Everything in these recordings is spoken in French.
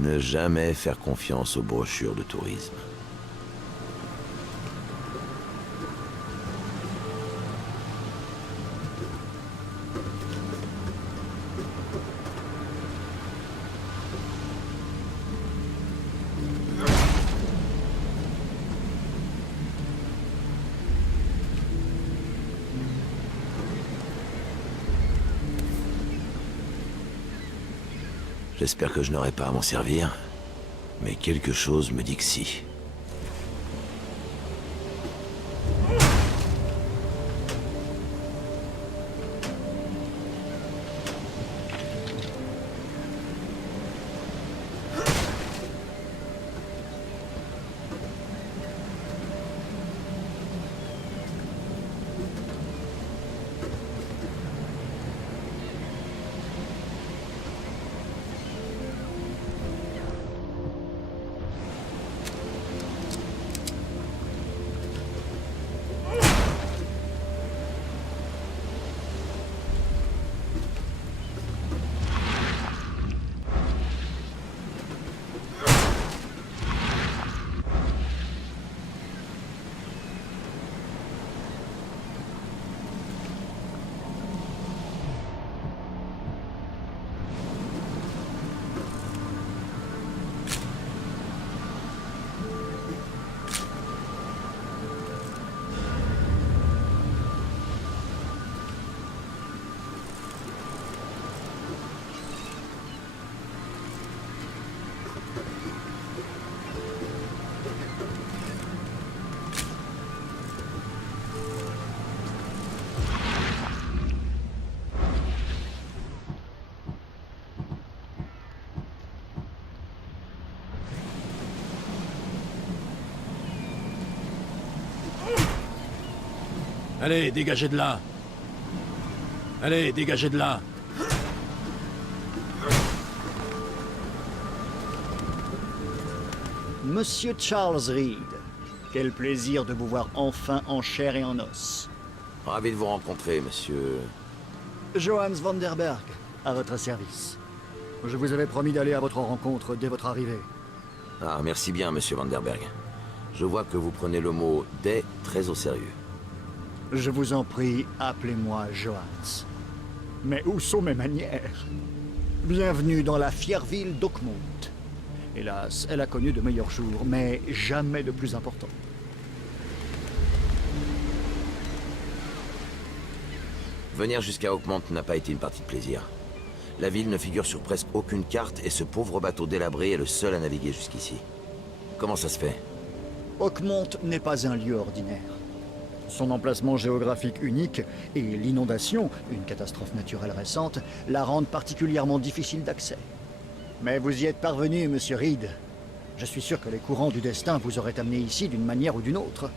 Ne jamais faire confiance aux brochures de tourisme. J'espère que je n'aurai pas à m'en servir, mais quelque chose me dit que si. Allez, dégagez de là! Allez, dégagez de là! Monsieur Charles Reed, quel plaisir de vous voir enfin en chair et en os. Ravi de vous rencontrer, monsieur... Johannes Vanderberg, à votre service. Je vous avais promis d'aller à votre rencontre dès votre arrivée. Ah, merci bien, monsieur Vanderberg. Je vois que vous prenez le mot « des » très au sérieux. Je vous en prie, appelez-moi Johannes. Mais où sont mes manières? Bienvenue dans la fière ville d'Oakmont. Hélas, elle a connu de meilleurs jours, mais jamais de plus important. Venir jusqu'à Oakmont n'a pas été une partie de plaisir. La ville ne figure sur presque aucune carte et ce pauvre bateau délabré est le seul à naviguer jusqu'ici. Comment ça se fait? Oakmont n'est pas un lieu ordinaire. Son emplacement géographique unique et l'inondation, une catastrophe naturelle récente, la rendent particulièrement difficile d'accès. Mais vous y êtes parvenu, monsieur Reed. Je suis sûr que les courants du destin vous auraient amené ici d'une manière ou d'une autre.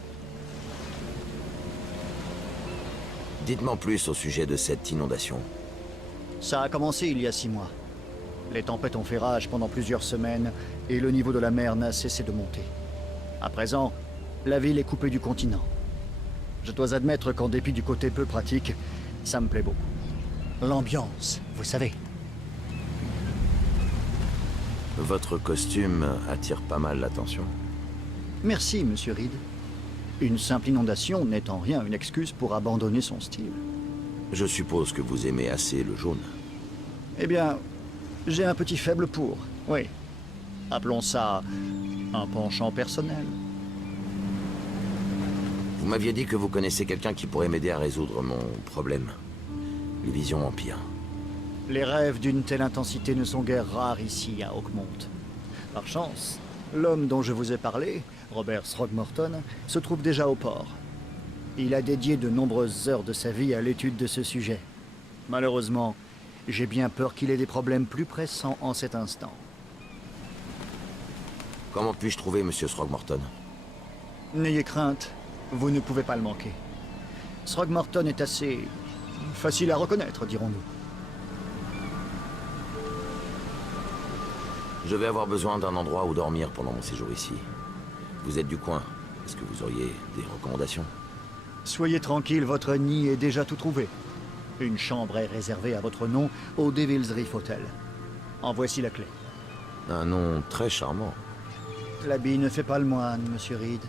Dites-moi plus au sujet de cette inondation. Ça a commencé il y a 6 mois. Les tempêtes ont fait rage pendant plusieurs semaines et le niveau de la mer n'a cessé de monter. À présent, la ville est coupée du continent. Je dois admettre qu'en dépit du côté peu pratique, ça me plaît beaucoup. L'ambiance, vous savez. Votre costume attire pas mal l'attention. Merci, monsieur Reed. Une simple inondation n'est en rien une excuse pour abandonner son style. Je suppose que vous aimez assez le jaune. Eh bien, j'ai un petit faible pour, oui. Appelons ça un penchant personnel. Vous m'aviez dit que vous connaissez quelqu'un qui pourrait m'aider à résoudre mon problème. Les visions empirent. Les rêves d'une telle intensité ne sont guère rares ici à Oakmont. Par chance, l'homme dont je vous ai parlé, Robert Throgmorton, se trouve déjà au port. Il a dédié de nombreuses heures de sa vie à l'étude de ce sujet. Malheureusement, j'ai bien peur qu'il ait des problèmes plus pressants en cet instant. Comment puis-je trouver Monsieur Throgmorton? N'ayez crainte, vous ne pouvez pas le manquer. Throgmorton est assez facile à reconnaître, dirons-nous. Je vais avoir besoin d'un endroit où dormir pendant mon séjour ici. Vous êtes du coin. Est-ce que vous auriez des recommandations? Soyez tranquille, votre nid est déjà tout trouvé. Une chambre est réservée à votre nom au Devil's Reef Hotel. En voici la clé. Un nom très charmant. L'habit ne fait pas le moine, monsieur Reed.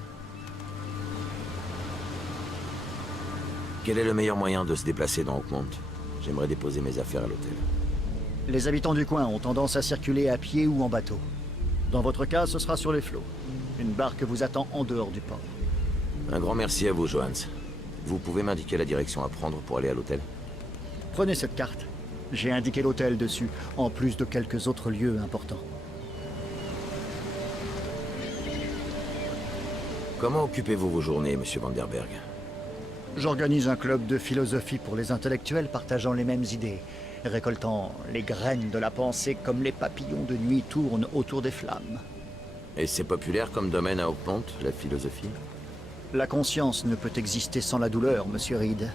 Quel est le meilleur moyen de se déplacer dans Oakmont? J'aimerais déposer mes affaires à l'hôtel. Les habitants du coin ont tendance à circuler à pied ou en bateau. Dans votre cas, ce sera sur les flots. Une barque vous attend en dehors du port. Un grand merci à vous, Johannes. Vous pouvez m'indiquer la direction à prendre pour aller à l'hôtel? Prenez cette carte. J'ai indiqué l'hôtel dessus, en plus de quelques autres lieux importants. Comment occupez-vous vos journées, Monsieur Vanderberg? J'organise un club de philosophie pour les intellectuels partageant les mêmes idées, récoltant les graines de la pensée comme les papillons de nuit tournent autour des flammes. Et c'est populaire comme domaine à Oakmont, la philosophie? La conscience ne peut exister sans la douleur, monsieur Reed.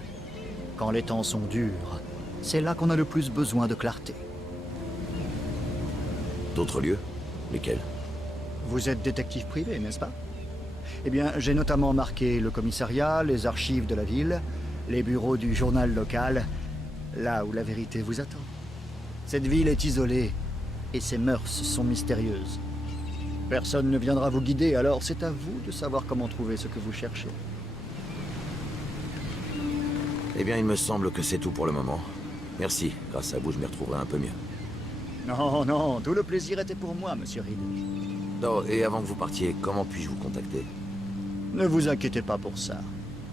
Quand les temps sont durs, c'est là qu'on a le plus besoin de clarté. D'autres lieux? Lesquels? Vous êtes détective privé, n'est-ce pas? Eh bien, j'ai notamment marqué le commissariat, les archives de la ville, les bureaux du journal local, là où la vérité vous attend. Cette ville est isolée, et ses mœurs sont mystérieuses. Personne ne viendra vous guider, alors c'est à vous de savoir comment trouver ce que vous cherchez. Eh bien, il me semble que c'est tout pour le moment. Merci. Grâce à vous, je m'y retrouverai un peu mieux. Non, non, tout le plaisir était pour moi, monsieur Reed. Oh, et avant que vous partiez, comment puis-je vous contacter? Ne vous inquiétez pas pour ça.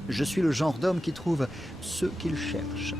Je suis le genre d'homme qui trouve ce qu'il cherche.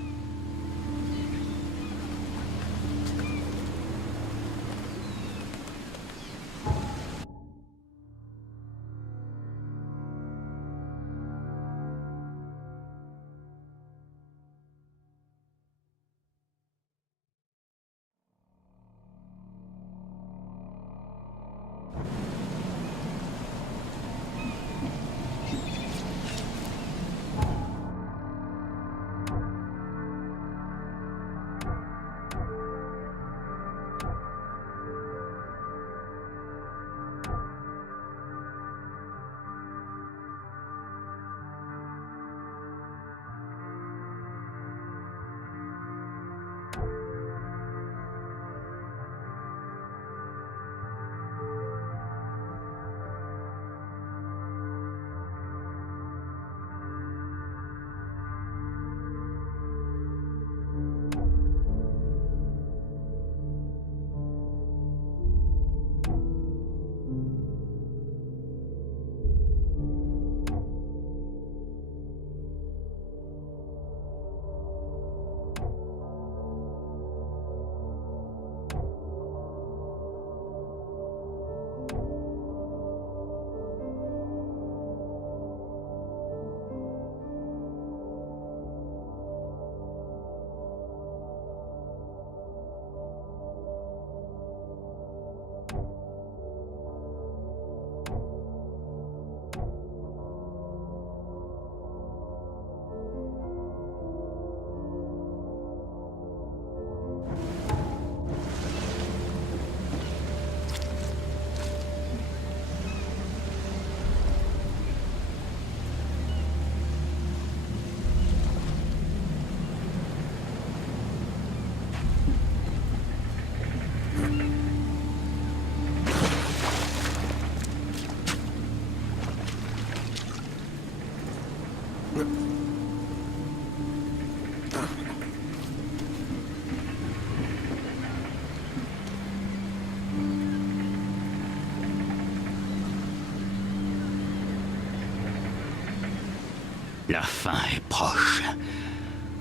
La fin est proche.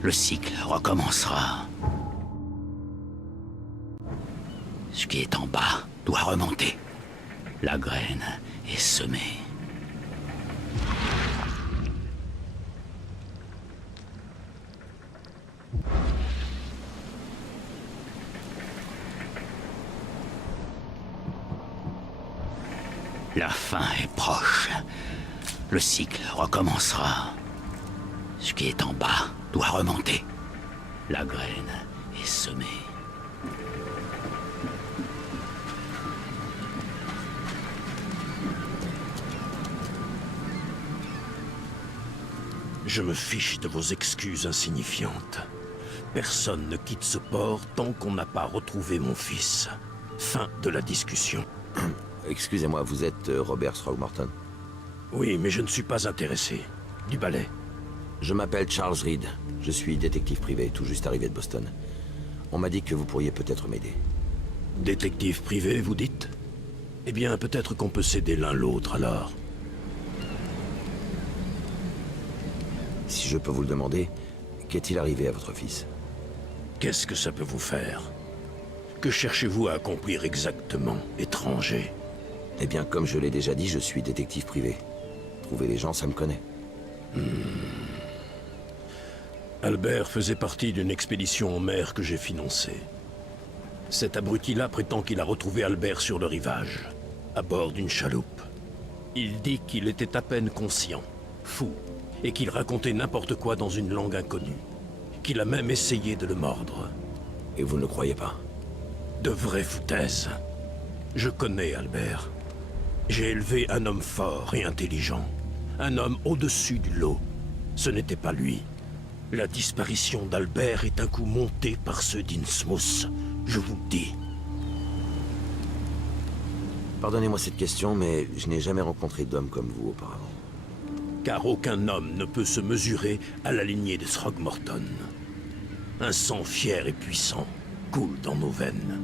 Le cycle recommencera. Ce qui est en bas doit remonter. La graine est semée. La fin est proche. Le cycle recommencera. Ce qui est en bas doit remonter. La graine est semée. Je me fiche de vos excuses insignifiantes. Personne ne quitte ce port tant qu'on n'a pas retrouvé mon fils. Fin de la discussion. Excusez-moi, vous êtes Robert Throgmorton? Oui, mais je ne suis pas intéressé. Du balai. Je m'appelle Charles Reed. Je suis détective privé, tout juste arrivé de Boston. On m'a dit que vous pourriez peut-être m'aider. Détective privé, vous dites? Eh bien, peut-être qu'on peut s'aider l'un l'autre, alors. Si je peux vous le demander, qu'est-il arrivé à votre fils? Qu'est-ce que ça peut vous faire? Que cherchez-vous à accomplir exactement, étranger? Eh bien, comme je l'ai déjà dit, je suis détective privé. Trouver les gens, ça me connaît. Albert faisait partie d'une expédition en mer que j'ai financée. Cet abruti-là prétend qu'il a retrouvé Albert sur le rivage, à bord d'une chaloupe. Il dit qu'il était à peine conscient, fou, et qu'il racontait n'importe quoi dans une langue inconnue. Qu'il a même essayé de le mordre. Et vous ne le croyez pas? De vraies foutaises. Je connais Albert. J'ai élevé un homme fort et intelligent. Un homme au-dessus du lot. Ce n'était pas lui. La disparition d'Albert est un coup monté par ceux d'Innsmouth. Je vous le dis. Pardonnez-moi cette question, mais je n'ai jamais rencontré d'homme comme vous auparavant. Car aucun homme ne peut se mesurer à la lignée de Throgmorton. Un sang fier et puissant coule dans nos veines.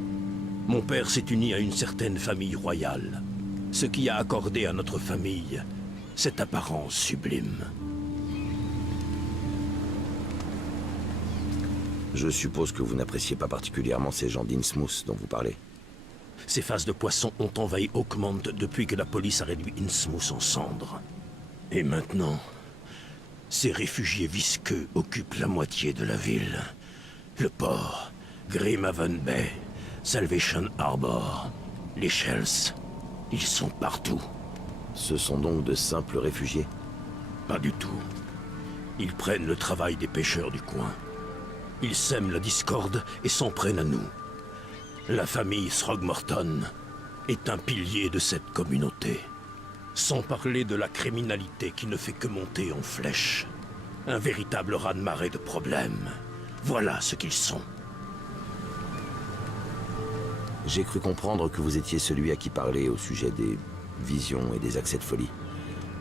Mon père s'est uni à une certaine famille royale, ce qui a accordé à notre famille cette apparence sublime. Je suppose que vous n'appréciez pas particulièrement ces gens d'Innsmouth dont vous parlez. Ces faces de poissons ont envahi Oakmont depuis que la police a réduit Innsmouth en cendres. Et maintenant, ces réfugiés visqueux occupent la moitié de la ville. Le port, Grimhaven Bay, Salvation Harbor, les Shells, ils sont partout. Ce sont donc de simples réfugiés? Pas du tout. Ils prennent le travail des pêcheurs du coin. Ils sèment la discorde et s'en prennent à nous. La famille Throgmorton est un pilier de cette communauté. Sans parler de la criminalité qui ne fait que monter en flèche. Un véritable raz-de-marée de problèmes. Voilà ce qu'ils sont. J'ai cru comprendre que vous étiez celui à qui parler au sujet des visions et des accès de folie.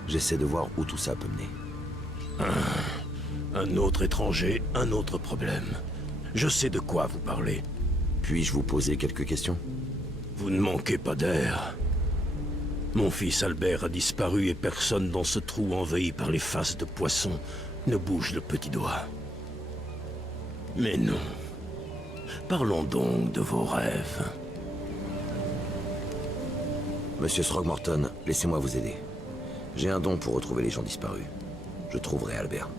J'essaie de voir où tout ça peut mener. Un autre étranger, un autre problème. Je sais de quoi vous parlez. Puis-je vous poser quelques questions? Vous ne manquez pas d'air. Mon fils Albert a disparu et personne dans ce trou envahi par les faces de poissons ne bouge le petit doigt. Mais non. Parlons donc de vos rêves. Monsieur Throgmorton, laissez-moi vous aider. J'ai un don pour retrouver les gens disparus. Je trouverai Albert.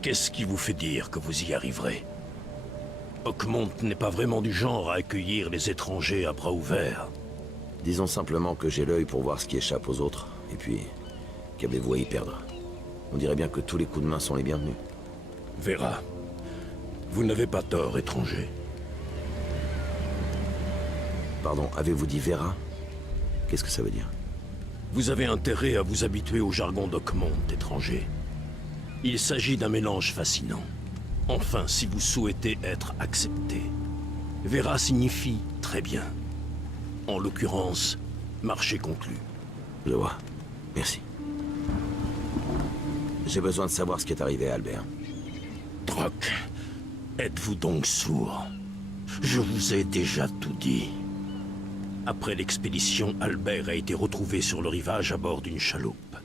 Qu'est-ce qui vous fait dire que vous y arriverez? Oakmont n'est pas vraiment du genre à accueillir les étrangers à bras ouverts. Disons simplement que j'ai l'œil pour voir ce qui échappe aux autres. Et puis, qu'avez-vous à y perdre? On dirait bien que tous les coups de main sont les bienvenus. Vera, vous n'avez pas tort, étranger. Pardon, avez-vous dit Vera? Qu'est-ce que ça veut dire? Vous avez intérêt à vous habituer au jargon d'Oakmont, étranger. Il s'agit d'un mélange fascinant. Enfin, si vous souhaitez être accepté. Vera signifie très bien. En l'occurrence, marché conclu. Je vois. Merci. J'ai besoin de savoir ce qui est arrivé à Albert. Droc, êtes-vous donc sourd? Je vous ai déjà tout dit. Après l'expédition, Albert a été retrouvé sur le rivage à bord d'une chaloupe.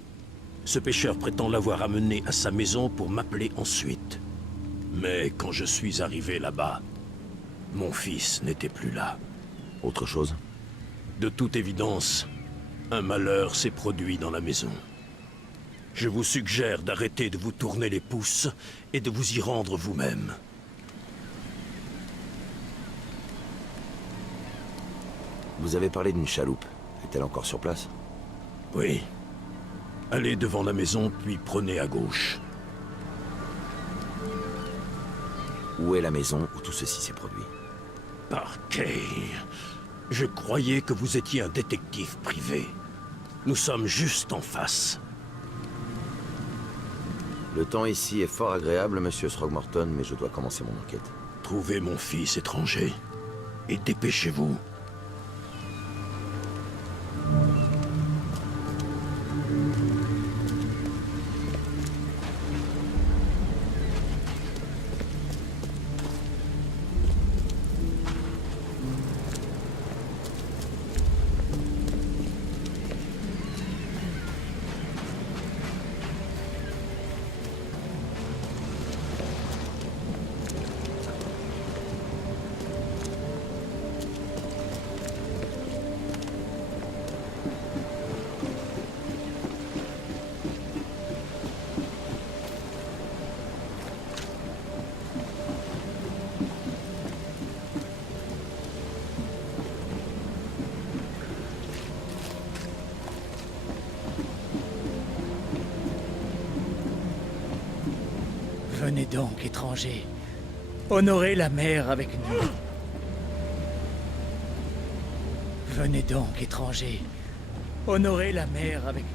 Ce pêcheur prétend l'avoir amené à sa maison pour m'appeler ensuite. Mais quand je suis arrivé là-bas, mon fils n'était plus là. Autre chose? De toute évidence, un malheur s'est produit dans la maison. Je vous suggère d'arrêter de vous tourner les pouces et de vous y rendre vous-même. Vous avez parlé d'une chaloupe. Est-elle encore sur place? Oui. Allez devant la maison, puis prenez à gauche. Où est la maison où tout ceci s'est produit? Parquet. Je croyais que vous étiez un détective privé. Nous sommes juste en face. Le temps ici est fort agréable, monsieur Throgmorton, mais je dois commencer mon enquête. Trouvez mon fils étranger. Et dépêchez-vous. Venez donc, étrangers. Honorez la mer avec nous. Venez donc, étrangers. Honorez la mer avec nous.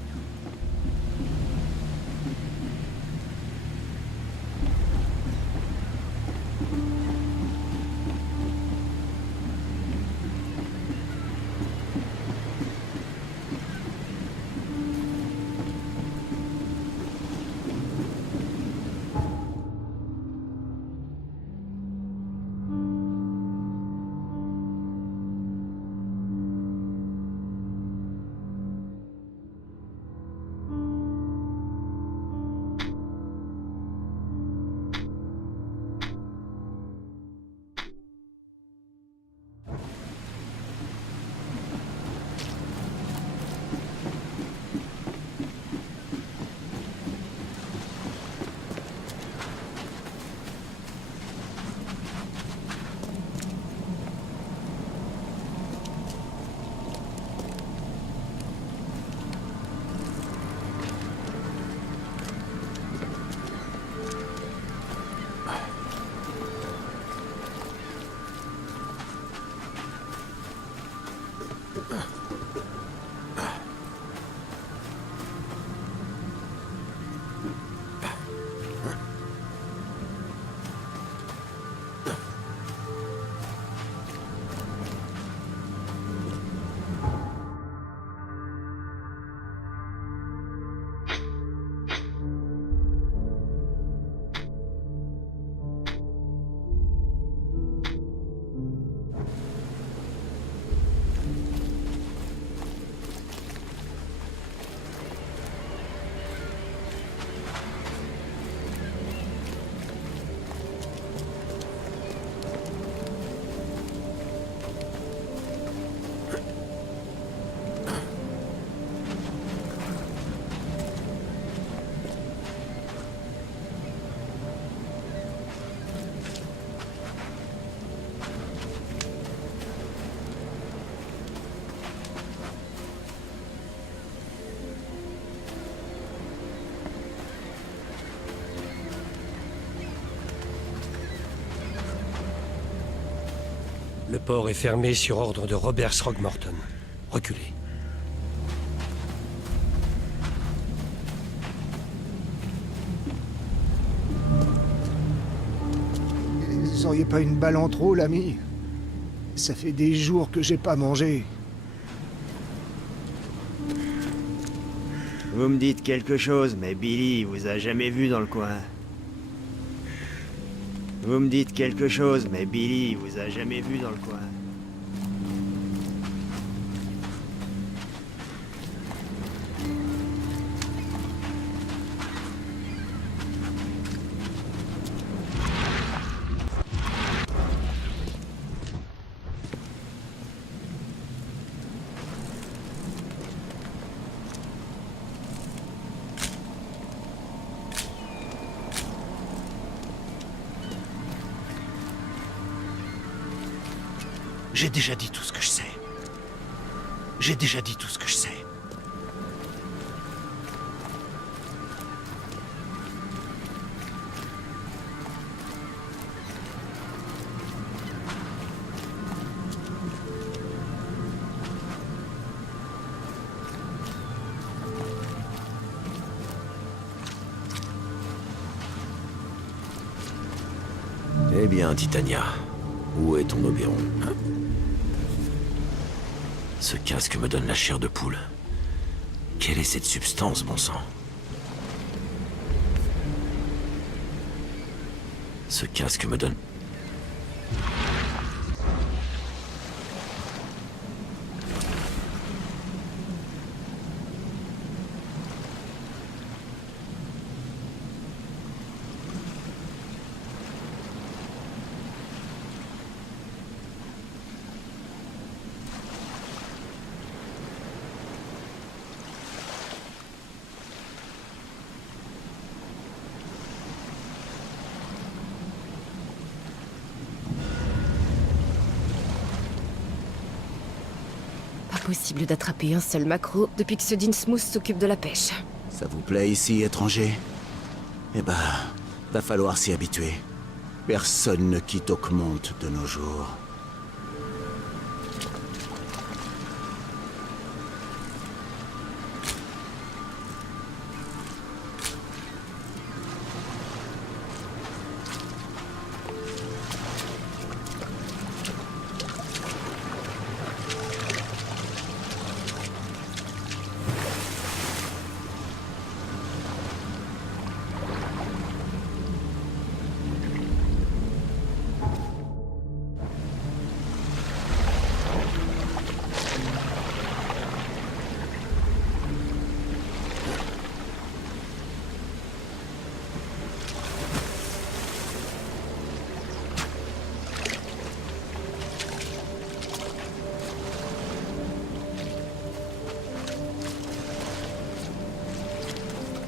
Le port est fermé sur ordre de Robert Throgmorton. Reculez. Vous auriez pas une balle en trop, l'ami? Ça fait des jours que j'ai pas mangé. Vous me dites quelque chose, mais Billy vous a jamais vu dans le coin. Vous me dites quelque chose, mais Billy vous a jamais vu dans le coin. J'ai déjà dit tout ce que je sais. J'ai déjà dit tout ce que je sais. Eh bien, Titania, où est ton Oberon? Ce casque me donne la chair de poule. Quelle est cette substance, bon sang? Ce casque me donne... Impossible d'attraper un seul maquereau depuis que ce Dinsmouth s'occupe de la pêche. Ça vous plaît ici, étranger? Eh ben, va falloir s'y habituer. Personne ne quitte Oakmont de nos jours.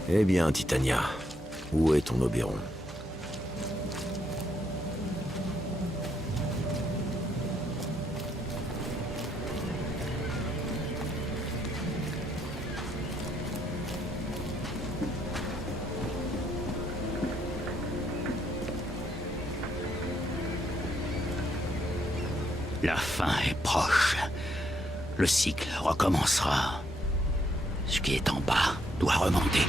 Eh bien, Titania, où est ton Oberon? La fin est proche. Le cycle recommencera. Ce qui est en bas doit remonter.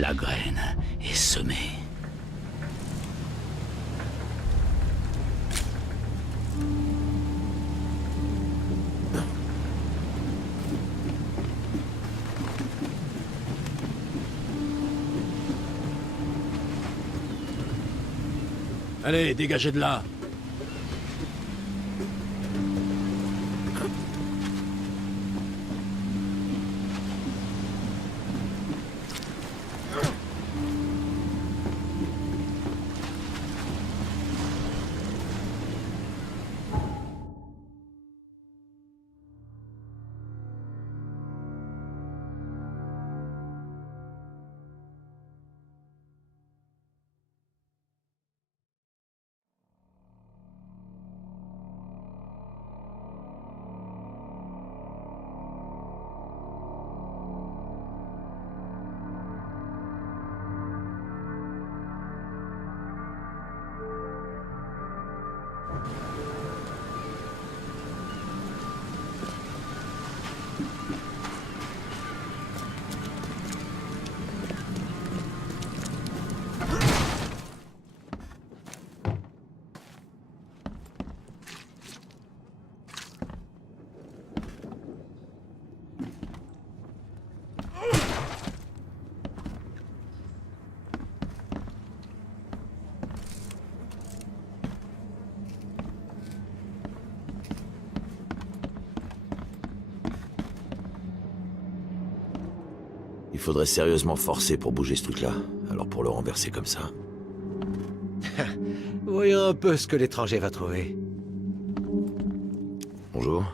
La graine est semée. Allez, dégagez de là. Il faudrait sérieusement forcer pour bouger ce truc-là. Alors pour le renverser comme ça... Voyons un peu ce que l'étranger va trouver. Bonjour.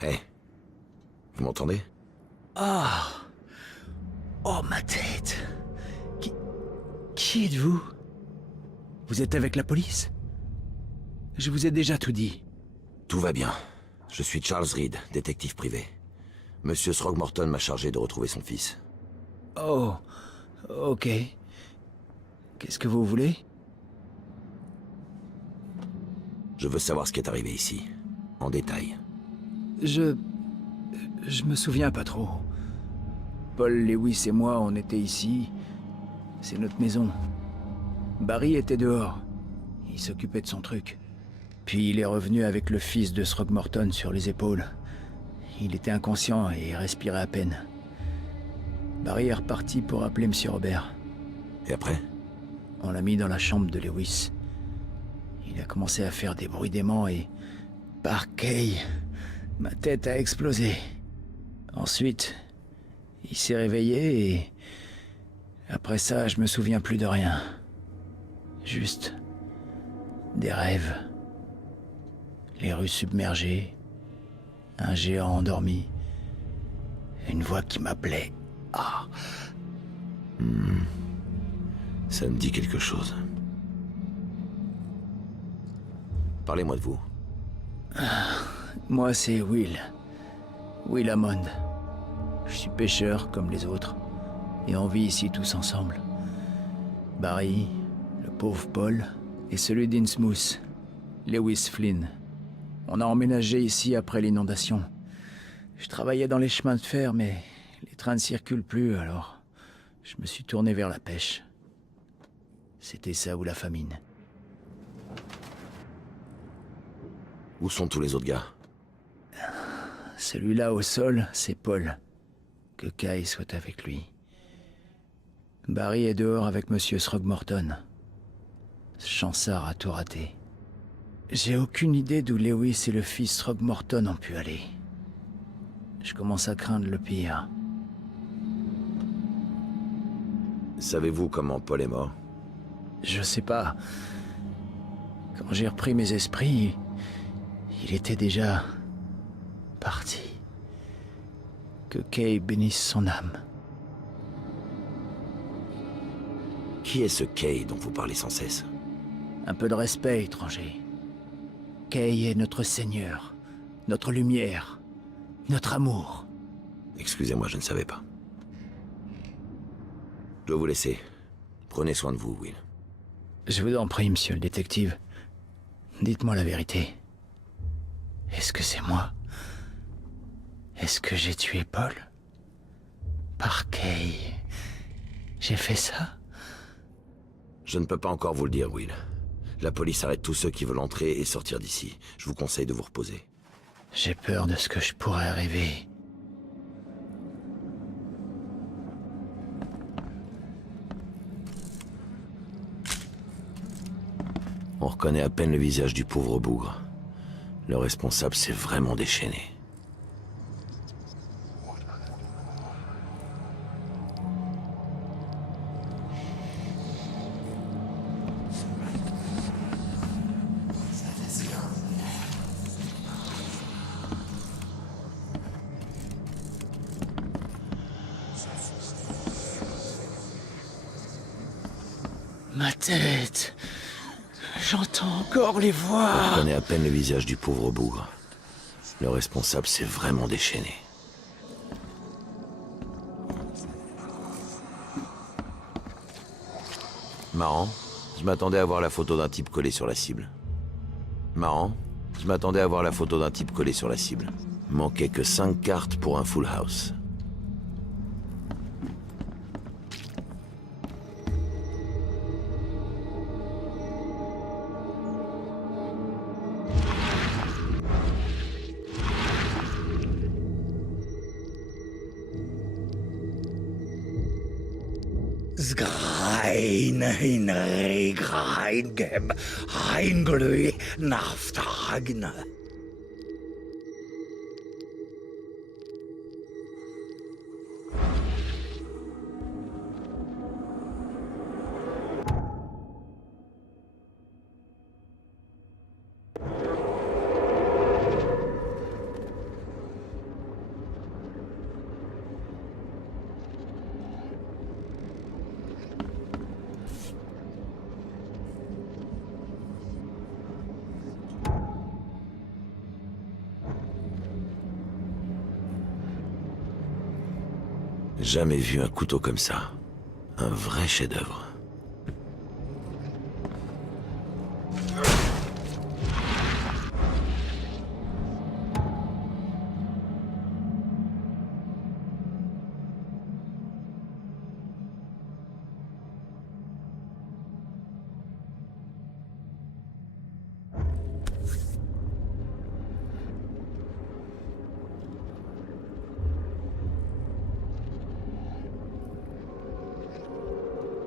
Hey. Vous m'entendez? Ah. Oh, ma tête. Qui êtes-vous? Vous êtes avec la police? Je vous ai déjà tout dit. Tout va bien. Je suis Charles Reed, détective privé. Monsieur Throgmorton m'a chargé de retrouver son fils. Oh. Ok. Qu'est-ce que vous voulez? Je veux savoir ce qui est arrivé ici. En détail. Je me souviens pas trop. Paul Lewis et moi, on était ici. C'est notre maison. Barry était dehors. Il s'occupait de son truc. Puis il est revenu avec le fils de Throgmorton sur les épaules. Il était inconscient et respirait à peine. Barry est reparti pour appeler M. Robert. Et après? On l'a mis dans la chambre de Lewis. Il a commencé à faire des bruits d'aimants et... Par Kay, ma tête a explosé. Ensuite, il s'est réveillé et... Après ça, je me souviens plus de rien. Juste... des rêves. Les rues submergées. Un géant endormi. Une voix qui m'appelait. Ah. Ça me dit quelque chose. Parlez-moi de vous. Moi, c'est Will. Will Hammond. Je suis pêcheur comme les autres. Et on vit ici tous ensemble. Barry, le pauvre Paul, et celui d'Innsmouth, Lewis Flynn. On a emménagé ici après l'inondation. Je travaillais dans les chemins de fer, mais les trains ne circulent plus, alors je me suis tourné vers la pêche. C'était ça ou la famine. Où sont tous les autres gars? Celui-là au sol, c'est Paul. Que Kay soit avec lui. Barry est dehors avec Monsieur Throgmorton. Ce chansard a tout raté. J'ai aucune idée d'où Lewis et le fils Throgmorton ont pu aller. Je commence à craindre le pire. Savez-vous comment Paul est mort? Je sais pas. Quand j'ai repris mes esprits, il était déjà... parti. Que Kay bénisse son âme. Qui est ce Kay dont vous parlez sans cesse? Un peu de respect, étranger. Kay est notre seigneur, notre lumière, notre amour. Excusez-moi, je ne savais pas. Je dois vous laisser. Prenez soin de vous, Will. Je vous en prie, monsieur le détective. Dites-moi la vérité. Est-ce que c'est moi? Est-ce que j'ai tué Paul? Par Kay, j'ai fait ça? Je ne peux pas encore vous le dire, Will. La police arrête tous ceux qui veulent entrer et sortir d'ici. Je vous conseille de vous reposer. J'ai peur de ce que je pourrais arriver. On reconnaît à peine le visage du pauvre bougre. Le responsable s'est vraiment déchaîné. Ma tête... J'entends encore les voix. On reconnaît à peine le visage du pauvre bougre. Le responsable s'est vraiment déchaîné. Marrant, je m'attendais à voir la photo d'un type collé sur la cible. Marrant, je m'attendais à voir la photo d'un type collé sur la cible. Manquait que 5 cartes pour un full house. Sgrein in Regreingem, Reinglui Naftagne. Jamais vu un couteau comme ça. Un vrai chef-d'œuvre.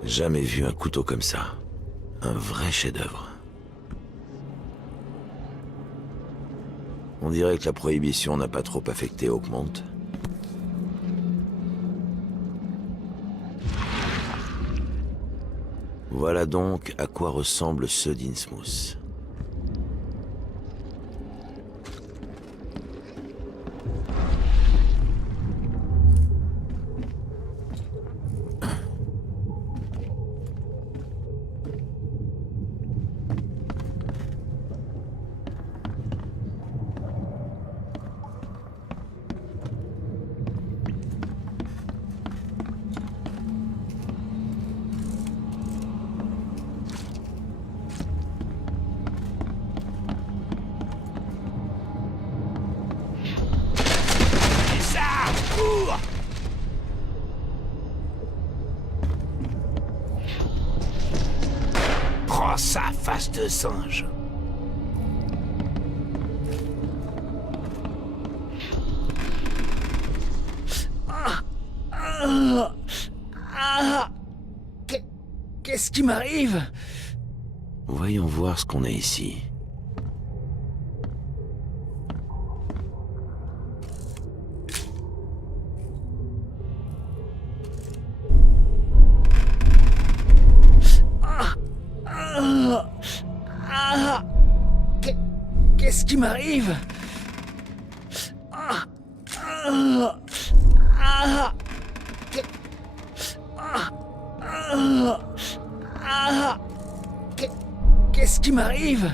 Jamais vu un couteau comme ça. Un vrai chef-d'œuvre. On dirait que la prohibition n'a pas trop affecté Oakmont. Voilà donc à quoi ressemblent ceux d'Innsmouth. Prends ça, face de singe. Qu'est-ce qui m'arrive? Voyons voir ce qu'on a ici. Qu'est-ce qui m'arrive? Qu'est-ce qui m'arrive?